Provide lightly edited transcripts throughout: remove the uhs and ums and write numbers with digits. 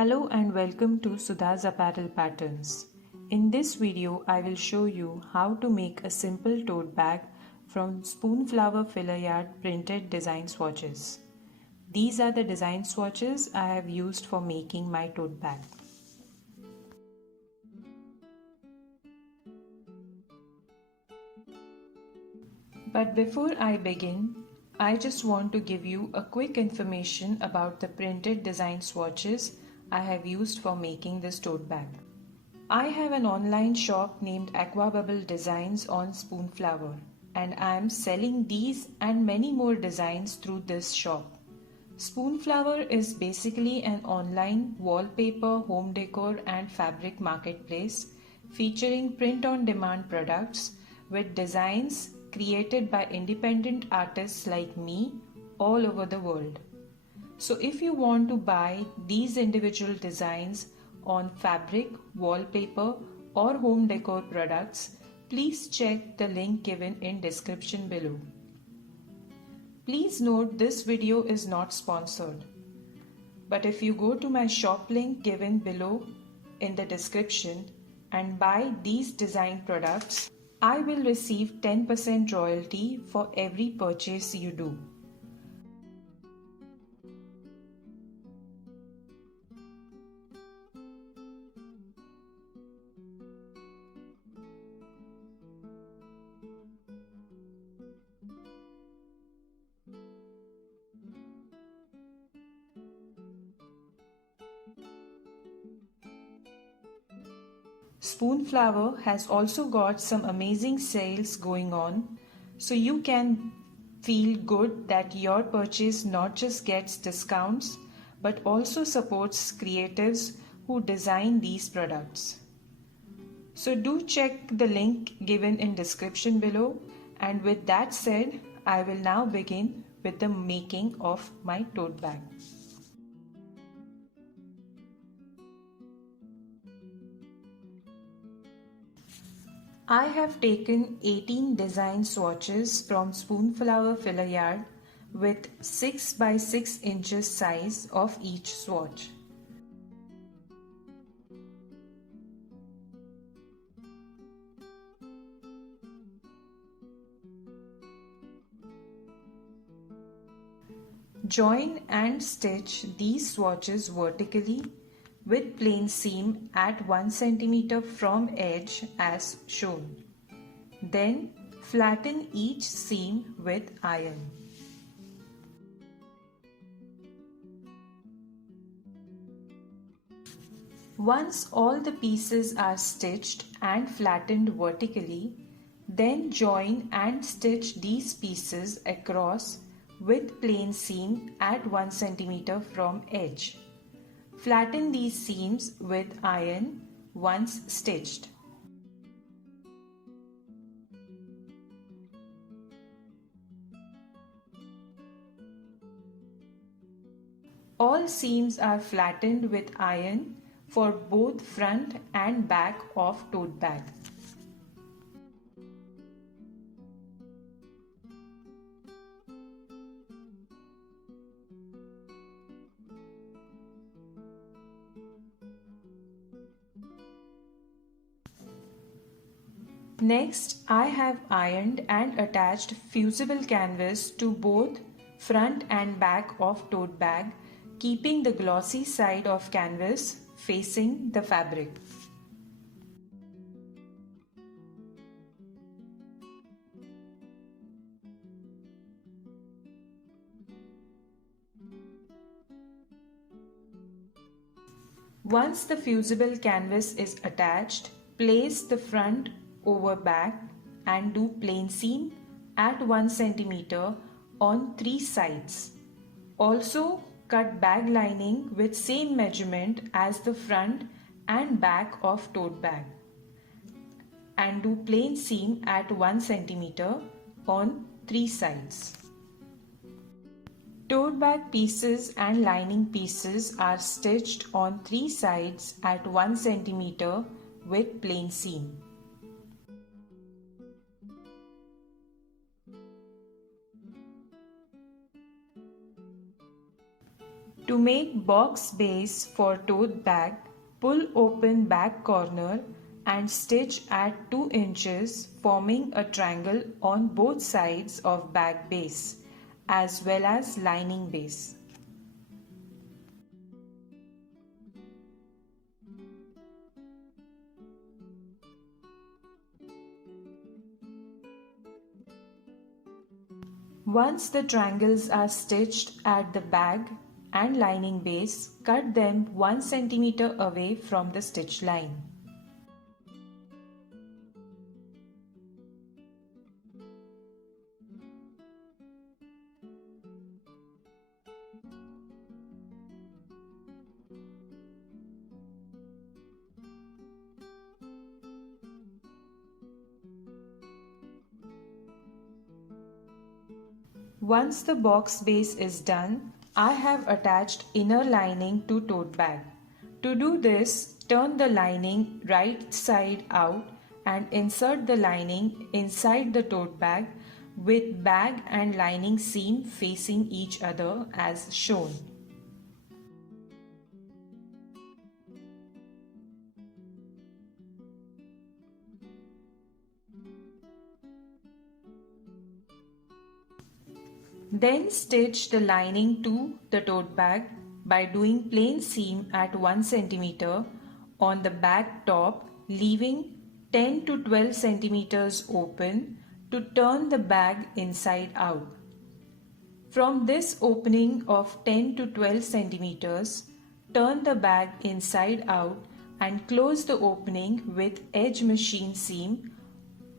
Hello and welcome to Sudha's Apparel Patterns. In this video, I will show you how to make a simple tote bag from Spoonflower Fill-A-Yard printed design swatches. These are the design swatches I have used for making my tote bag. But before I begin, I just want to give you a quick information about the printed design swatches I have used for making this tote bag. I have an online shop named AQUA Bubble Designs on Spoonflower, and I am selling these and many more designs through this shop. Spoonflower is basically an online wallpaper, home decor and fabric marketplace featuring print-on-demand products with designs created by independent artists like me all over the world. So if you want to buy these individual designs on fabric, wallpaper or home decor products, please check the link given in description below. Please note this video is not sponsored, but if you go to my shop link given below in the description and buy these design products, I will receive 10% royalty for every purchase you do. Spoonflower has also got some amazing sales going on, so you can feel good that your purchase not just gets discounts but also supports creatives who design these products. So do check the link given in description below, and with that said, I will now begin with the making of my tote bag. I have taken 18 design swatches from Spoonflower Fill-A-Yard with 6 by 6 inches size of each swatch. Join and stitch these swatches vertically with plain seam at 1 cm from edge as shown. Then flatten each seam with iron. Once all the pieces are stitched and flattened vertically, then join and stitch these pieces across with plain seam at 1 cm from edge. Flatten these seams with iron once stitched. All seams are flattened with iron for both front and back of tote bag. Next, I have ironed and attached fusible canvas to both front and back of tote bag, keeping the glossy side of canvas facing the fabric. Once the fusible canvas is attached, place the front over back and do plain seam at 1 cm on 3 sides. Also cut bag lining with same measurement as the front and back of tote bag and do plain seam at 1 cm on 3 sides. Tote bag pieces and lining pieces are stitched on 3 sides at 1 cm with plain seam. To make box base for tote bag, pull open back corner and stitch at 2 inches, forming a triangle on both sides of bag base as well as lining base. Once the triangles are stitched at the bag and lining base, cut them 1 cm away from the stitch line. Once the box base is done, I have attached inner lining to tote bag. To do this, turn the lining right side out and insert the lining inside the tote bag with bag and lining seam facing each other as shown. Then stitch the lining to the tote bag by doing plain seam at 1 cm on the bag top, leaving 10 to 12 cm open to turn the bag inside out. From this opening of 10 to 12 cm, turn the bag inside out and close the opening with edge machine seam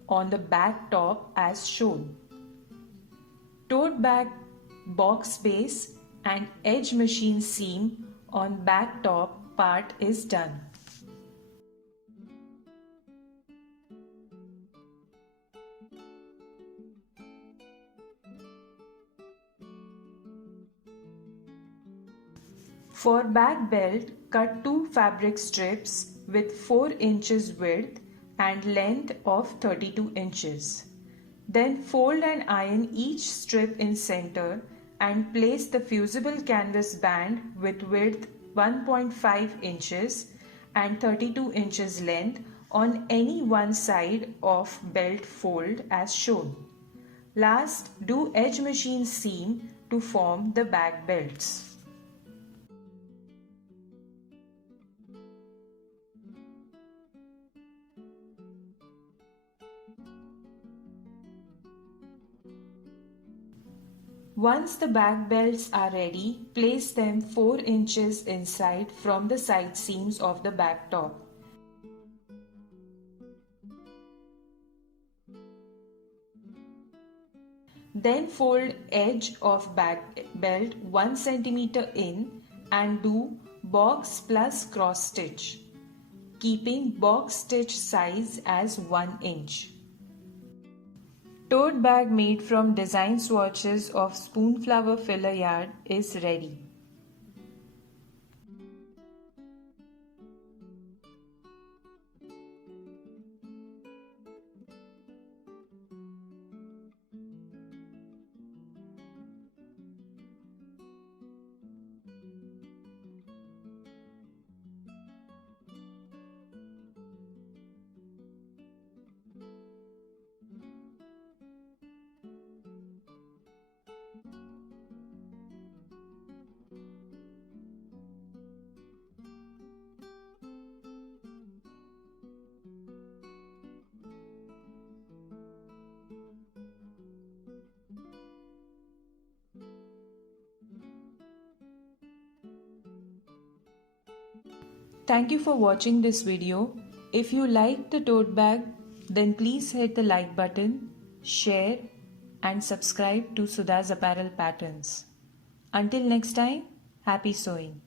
on the bag top as shown. Tote bag box base and edge machine seam on bag top part is done. For bag belt, cut 2 fabric strips with 4 inches width and length of 32 inches. Then fold and iron each strip in center and place the fusible canvas band with width 1.5 inches and 32 inches length on any one side of belt fold as shown. Last, do edge machine seam to form the bag belts. Once the bag belts are ready, place them 4 inches inside from the side seams of the bag top. Then fold edge of bag belt 1 cm in and do box plus cross stitch, keeping box stitch size as 1 inch. Tote bag made from design swatches of Spoonflower Fill-A-Yard is ready. Thank you for watching this video. If you liked the tote bag, then please hit the like button, share and subscribe to Sudha's Apparel Patterns. Until next time, happy sewing.